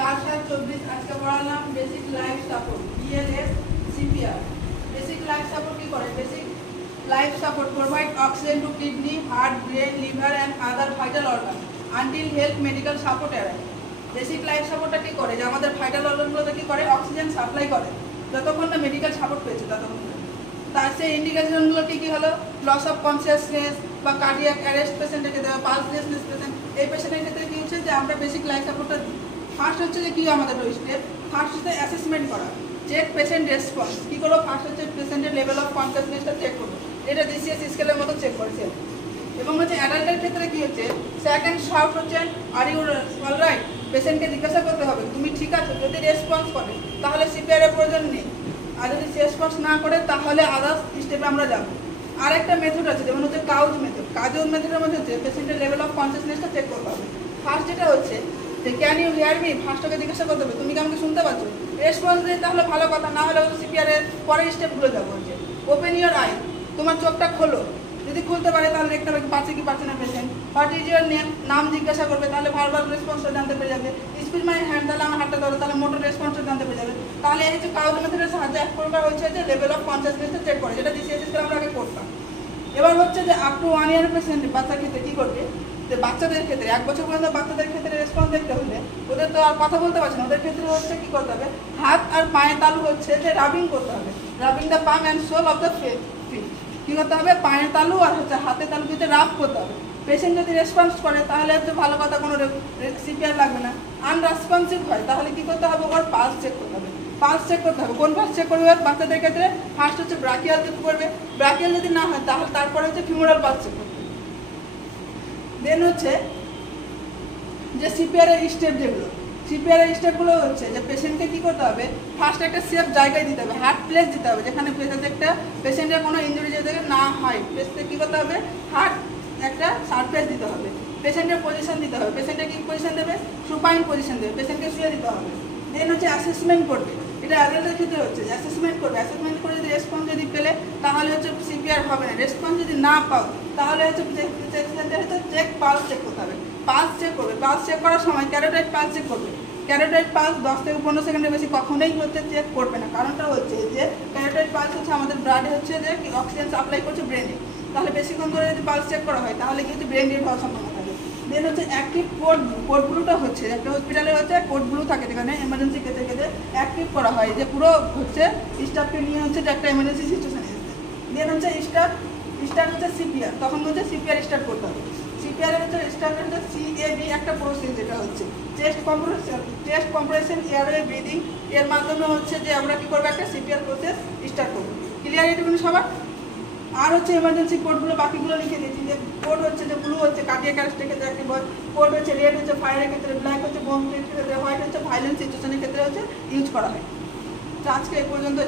4/7/24 আজকে পড়ালাম basic life support BLS CPR. Basic life support কি করে? Basic life support provide oxygen to kidney, heart, brain, liver and other vital organ until health medical support arrive. Basic life সাপোর্টটা কি করে? যে আমাদের vital অর্গানগুলোতে কি করে? অক্সিজেন সাপ্লাই করে যতক্ষণ না মেডিকেল সাপোর্ট পেয়েছে ততক্ষণ। তার সেই ইন্ডিকেশনগুলো কি হলো? লস অফ কনসিয়াসনেস বা কার্ডিয়াক অ্যারেস্ট পেশেন্টের ক্ষেত্রে বা পালসলেসনেস পেশেন্ট, এই পেশেন্টের ক্ষেত্রে কি হচ্ছে যে আমরা বেসিক লাইফ সাপোর্টটা দিই। ফার্স্ট হচ্ছে যে কি আমাদের স্টেপ, ফার্স্ট হচ্ছে অ্যাসেসমেন্ট করা, চেক পেশেন্ট রেসপন্স। কী করবো? ফার্স্ট হচ্ছে পেশেন্টের লেভেল অফ কনসিয়াসনেসটা চেক করবো, এটা ডিসিএস স্কেলের মতো চেক করেছে। এবং হচ্ছে অ্যাডাল্টের ক্ষেত্রে কি হচ্ছে, সেকেন্ড শাউট হচ্ছে আর ইউ অল রাইট। পেশেন্টকে জিজ্ঞাসা করতে হবে তুমি ঠিক আছো। যদি রেসপন্স করে তাহলে সিপিআর এর প্রয়োজন নেই, আর যদি রেসপন্স না করে তাহলে আদার্স স্টেপে আমরা যাবো। আর একটা মেথড আছে যেমন হচ্ছে কাউজ মেথড। কাউজ মেথডের মধ্যে হচ্ছে পেশেন্টের লেভেল অফ কনসিয়াসনেসটা চেক করতে হবে। ফার্স্ট যেটা হচ্ছে যে ক্যান ইউ হিয়ার মি, ফার্স্টকে জিজ্ঞাসা করতে হবে তুমি কি আমাকে শুনতে পাচ্ছ। রেসপন্স দিয়ে তাহলে ভালো কথা, না হলে সিপিআর এর পরের স্টেপগুলো যাবো। হচ্ছে ওপেন ইউর আই, তোমার চোখটা খোলো। যদি খুলতে পারে তাহলে দেখতে হবে পাচ্ছে কি পাচ্ছে না patient. What is your name, নাম জিজ্ঞাসা করবে, তাহলে ভার্বাল রেসপন্সটা জানতে পেরে যাবে। স্পিড মাই হ্যান্ড, তাহলে আমার হাতটা ধরো, তাহলে মোটর রেসপন্সটা জানতে পেরে যাবে। তাহলে এই হচ্ছে কাউজ মেথডের সাহায্যে এক প্রকার হচ্ছে যে লেভেল অফ কনসিয়াসনেসটা চেক করে, যেটা ডিসিএস স্কেলে আমরা আগে করতাম। এবার হচ্ছে যে আপ টু 1 ইয়ার পেশেন্ট বাচ্চার ক্ষেত্রে কী করবে, যে বাচ্চাদের ক্ষেত্রে 1 বছর পর্যন্ত বাচ্চাদের ক্ষেত্রে রেসপন্স দেখতে হলে ওদের তো আর কথা বলতে পারছে না, ওদের ক্ষেত্রে হচ্ছে কী করতে হবে, হাত আর পায়ের তালু হচ্ছে যে রাবিং করতে হবে। Rubbing the palm and sole of the feet. কী করতে হবে? পায়ের তালু আর হচ্ছে হাতের তালু দিতে রাব করতে হবে। পেশেন্ট যদি রেসপন্স করে তাহলে হচ্ছে ভালো কথা, কোনো সিপিআর লাগবে না। আনরেসপন্সিভ হয় তাহলে কী করতে হবে? ওর পালস চেক করতে হবে। পালস চেক করতে হবে। কোন পালস চেক করবে বাচ্চাদের ক্ষেত্রে? ফার্স্ট হচ্ছে ব্রাকিয়াল চেক করবে। ব্রাকিয়াল যদি না হয় তাহলে তারপরে হচ্ছে ফিমোরাল পালস চেক করবে। দেন হচ্ছে যে সিপিআর এর স্টেপ, যেগুলো সিপিআর এর স্টেপগুলো হচ্ছে যে পেশেন্টকে কী করতে হবে, ফার্স্ট একটা সেফ জায়গায় দিতে হবে, হার্ট প্লেস দিতে হবে, যেখানে পেশেন্টের কোনো ইঞ্জুরি যাতে না হয়। পেশেন্টকে কী করতে হবে? হার্ট একটা সারফেস দিতে হবে, পেশেন্টের পজিশন দিতে হবে। পেশেন্টের কী পজিশন দেবে? সুপাইন পজিশন দেবে, পেশেন্টকে শুয়ে দিতে হবে। দেন হচ্ছে অ্যাসেসমেন্ট করবে। এটা অ্যাডাল্টের ক্ষেত্রে হচ্ছে অ্যাসেসমেন্ট করবে। অ্যাসেসমেন্ট করে যদি রেসপন্স যদি পেলে তাহলে হচ্ছে সিপিআর হবে না। রেসপন্স যদি না পাও তাহলে হচ্ছে চেক পালস চেক করতে হবে। পালস চেক করবে। পালস চেক করার সময় ক্যারোটাইড পালস চেক করবে। ক্যারোটাইড পালস 10 থেকে 15 সেকেন্ডের বেশি কখনোই হচ্ছে চেক করবে না। কারণটা হচ্ছে যে ক্যারোটাইড পালস হচ্ছে আমাদের ব্লাডে হচ্ছে যে অক্সিজেন সাপ্লাই করছে ব্রেনে। তাহলে বেশিক্ষণ ধরে যদি পালস চেক করা হয় তাহলে কিন্তু ব্রেন ডেড হওয়ার সম্ভাবনা থাকে। দেন হচ্ছে অ্যাক্টিভ কোড। কোড ব্লুটা হচ্ছে একটা হসপিটালে হচ্ছে কোড ব্লু থাকে, যেখানে এমার্জেন্সি ক্ষেত্রে অ্যাক্টিভ করা হয়, যে পুরো হচ্ছে স্টাফকে নিয়ে হচ্ছে যে একটা এমার্জেন্সি সিচুয়েশন এসেছে। দেন হচ্ছে স্টার্ট হচ্ছে সিপিআর। তখন হচ্ছে সিপিআর স্টার্ট করতে হবে। সিপিআর এর হচ্ছে স্টার্ট হচ্ছে সিএবি একটা প্রসেস, যেটা হচ্ছে চেস্ট কম্প্রেশন এয়ারওয়ে ব্রিদিং। এর মাধ্যমে হচ্ছে যে আমরা কী করবো, একটা সিপিআর প্রসেস স্টার্ট করবো। ক্লিয়ার এটুকুনি সবার? আর হচ্ছে এমার্জেন্সি কোডগুলো বাকিগুলো লিখে দিয়েছি। যে কোড হচ্ছে যে ব্লু হচ্ছে কার্ডিয়াক অ্যারেস্টের ক্ষেত্রে অ্যাক্টিভ হয়, কোড হচ্ছে রেড হচ্ছে ফায়ারের ক্ষেত্রে, ব্ল্যাক হচ্ছে বোম ক্ষেত্রে, হোয়াইট হচ্ছে ভাইলেন্স সিচুয়েশনের ক্ষেত্রে হচ্ছে ইউজ করা হয়। তো আজকে এই পর্যন্ত।